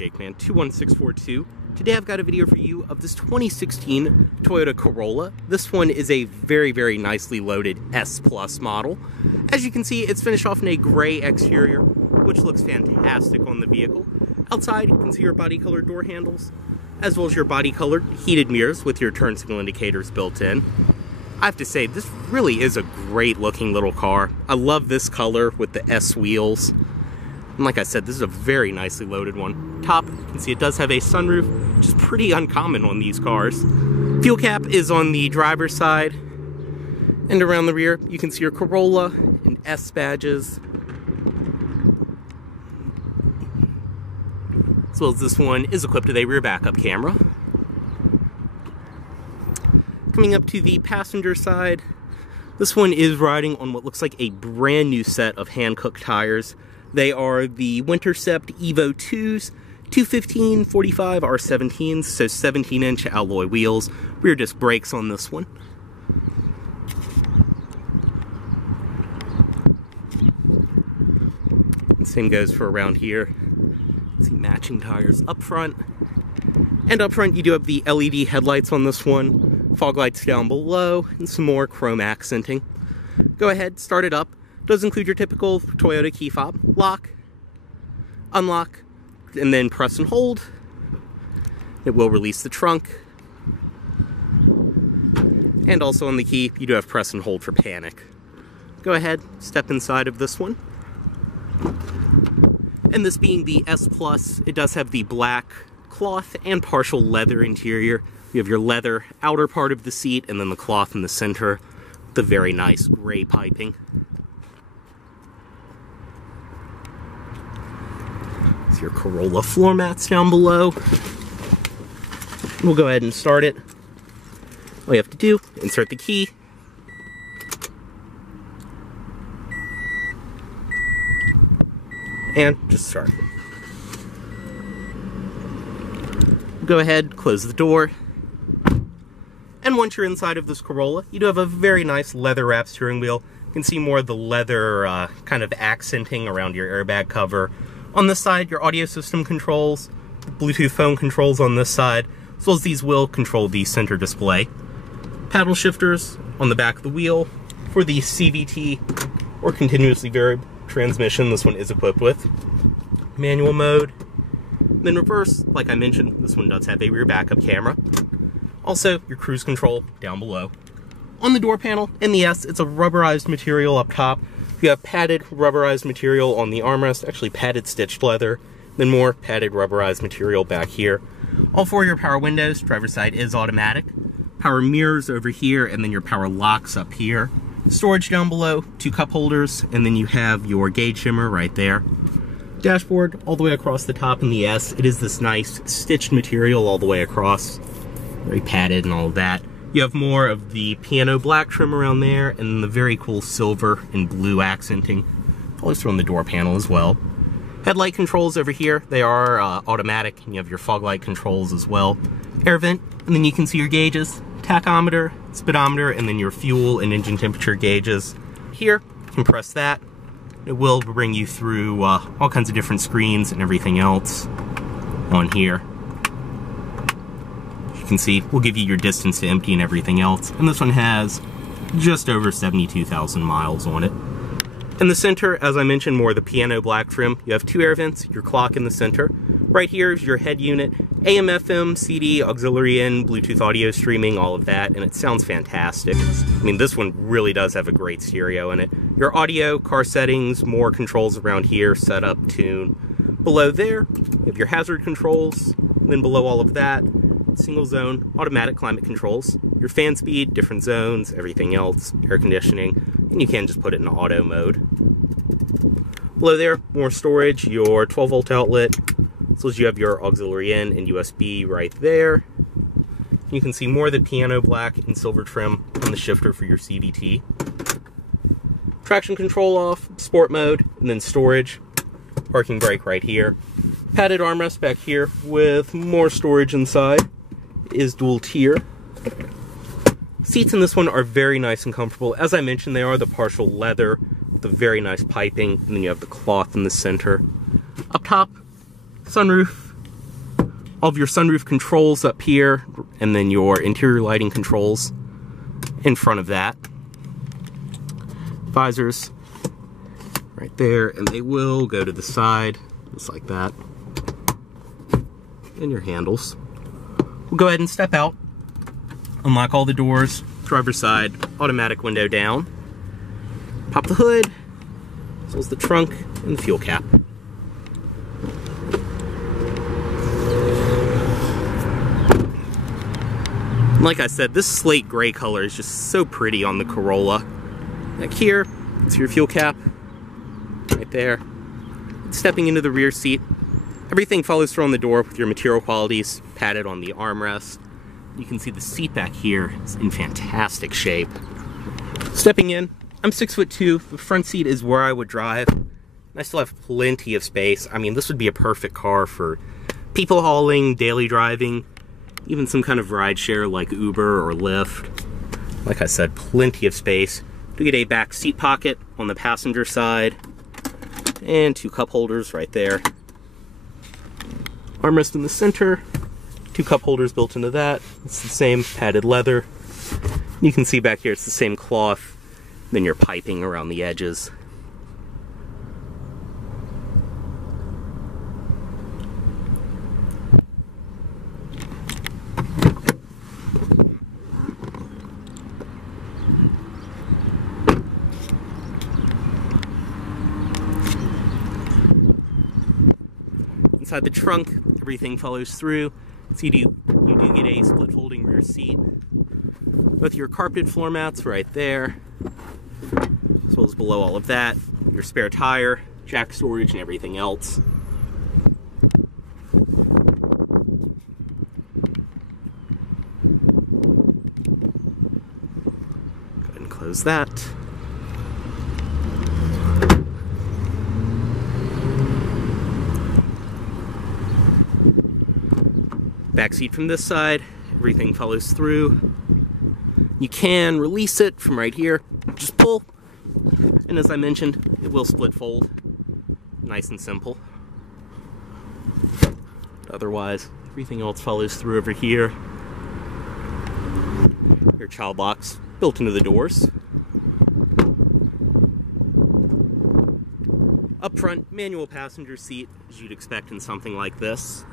JakeMan21642. Today I've got a video for you of this 2016 Toyota Corolla. This one is a very, very nicely loaded S Plus model. As you can see, it's finished off in a gray exterior, which looks fantastic on the vehicle. Outside, you can see your body-colored door handles, as well as your body-colored heated mirrors with your turn signal indicators built in. I have to say, this really is a great-looking little car. I love this color with the S wheels. And like I said, this is a very nicely loaded one. Top, you can see it does have a sunroof, which is pretty uncommon on these cars. Fuel cap is on the driver's side. And around the rear, you can see your Corolla and S badges. As well as this one is equipped with a rear backup camera. Coming up to the passenger side, this one is riding on what looks like a brand new set of hand-cooked tires. They are the Wintercept Evo 2s, 215/45 R17s, so 17-inch alloy wheels. Rear disc brakes on this one. And same goes for around here. See matching tires up front. And up front you do have the LED headlights on this one, fog lights down below, and some more chrome accenting. Go ahead, start it up. Does include your typical Toyota key fob, lock, unlock, and then press and hold. It will release the trunk. And also on the key, you do have press and hold for panic. Go ahead, step inside of this one. And this being the S Plus, it does have the black cloth and partial leather interior. You have your leather outer part of the seat and then the cloth in the center. The very nice gray piping. Your Corolla floor mats down below. We'll go ahead and start it. All you have to do, insert the key. And just start. Go ahead, close the door. And once you're inside of this Corolla, you do have a very nice leather wrap steering wheel. You can see more of the leather kind of accenting around your airbag cover. On this side, your audio system controls, Bluetooth phone controls on this side, as well as these will control the center display. Paddle shifters on the back of the wheel for the CVT or continuously variable transmission this one is equipped with. Manual mode. Then reverse, like I mentioned, this one does have a rear backup camera. Also, your cruise control down below. On the door panel, in the S, it's a rubberized material up top. You have padded rubberized material on the armrest, actually padded stitched leather, then more padded rubberized material back here. All four of your power windows, driver's side is automatic. Power mirrors over here, and then your power locks up here. Storage down below, 2 cup holders, and then you have your gauge shimmer right there. Dashboard all the way across the top in the S. It is this nice stitched material all the way across. Very padded and all of that. You have more of the piano black trim around there, and the very cool silver and blue accenting. Also on the door panel as well. Headlight controls over here, they are automatic, and you have your fog light controls as well. Air vent, and then you can see your gauges, tachometer, speedometer, and then your fuel and engine temperature gauges. Here, you can press that. It will bring you through all kinds of different screens and everything else on here. You can see, we'll give you your distance to empty and everything else. And this one has just over 72,000 miles on it. In the center, as I mentioned, more of the piano black trim. You have 2 air vents, your clock in the center. Right here is your head unit, AM, FM, CD, auxiliary in, Bluetooth audio streaming, all of that, and it sounds fantastic. I mean, this one really does have a great stereo in it. Your audio, car settings, more controls around here, setup, tune. Below there, you have your hazard controls, and then below all of that, single zone, automatic climate controls, your fan speed, different zones, everything else, air conditioning, and you can just put it in auto mode. Below there, more storage, your 12-volt outlet, so as you have your auxiliary in and USB right there. You can see more of the piano black and silver trim on the shifter for your CVT. Traction control off, sport mode, and then storage, parking brake right here. Padded armrest back here with more storage inside. Is dual tier. Seats in this one are very nice and comfortable. As I mentioned, they are the partial leather with the very nice piping, and then you have the cloth in the center. Up top, sunroof, All of your sunroof controls up here, and then your interior lighting controls in front of that. Visors right there, and they will go to the side, just like that. And your handles. We'll go ahead and step out, unlock all the doors, driver's side, automatic window down, pop the hood, as well as the trunk and the fuel cap. Like I said, this slate gray color is just so pretty on the Corolla. Back here, it's your fuel cap, right there. Stepping into the rear seat, everything follows through on the door with your material qualities padded on the armrest. You can see the seat back here is in fantastic shape. Stepping in, I'm 6'2", the front seat is where I would drive. I still have plenty of space. I mean, this would be a perfect car for people hauling, daily driving, even some kind of rideshare like Uber or Lyft. Like I said, plenty of space. You get a back seat pocket on the passenger side, and 2 cup holders right there. Armrest in the center, 2 cup holders built into that. It's the same padded leather. You can see back here it's the same cloth, then your piping around the edges. Inside the trunk, everything follows through. So you do get a split folding rear seat with your carpeted floor mats right there, as well as below all of that, your spare tire, jack storage, and everything else. Go ahead and close that. Back seat from this side, everything follows through. You can release it from right here, just pull, and as I mentioned, it will split fold. Nice and simple. Otherwise, everything else follows through over here. Your child locks built into the doors. Up front, manual passenger seat, as you'd expect in something like this.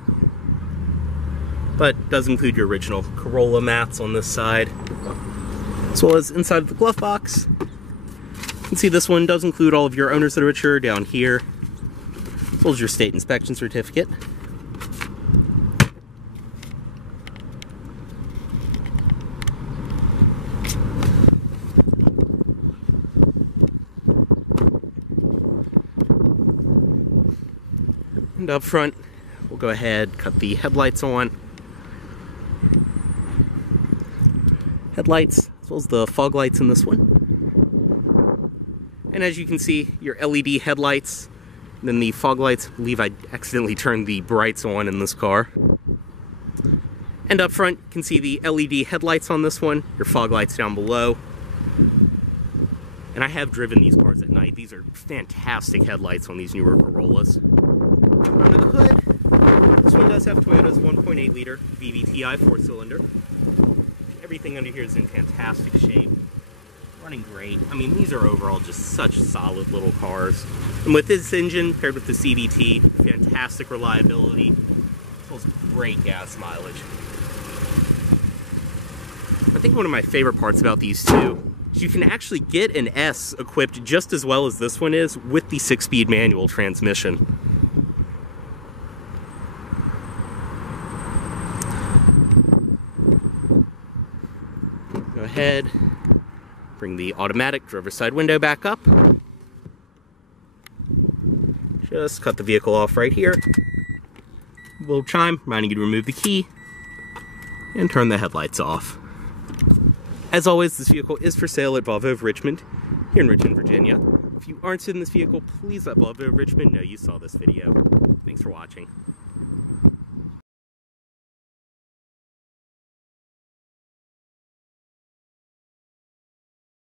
But does include your original Corolla mats on this side, as well as inside of the glove box. You can see this one does include all of your owner's literature down here, as well as your state inspection certificate. And up front, we'll go ahead, cut the headlights on. Headlights, as well as the fog lights in this one. And as you can see, your LED headlights, then the fog lights. I believe I accidentally turned the brights on in this car. And up front, you can see the LED headlights on this one, your fog lights down below. And I have driven these cars at night. These are fantastic headlights on these newer Corollas. Under the hood, this one does have Toyota's 1.8 liter VVTi 4-cylinder. Everything under here is in fantastic shape, running great. I mean, these are overall just such solid little cars. And with this engine paired with the CVT, fantastic reliability, as well as great gas mileage. I think one of my favorite parts about these two is you can actually get an S equipped just as well as this one is with the 6-speed manual transmission. Go ahead, bring the automatic driver's side window back up. Just cut the vehicle off right here. Little chime reminding you to remove the key and turn the headlights off. As always, this vehicle is for sale at Volvo of Richmond, here in Richmond, Virginia. If you aren't interested in this vehicle, please let Volvo of Richmond know you saw this video. Thanks for watching.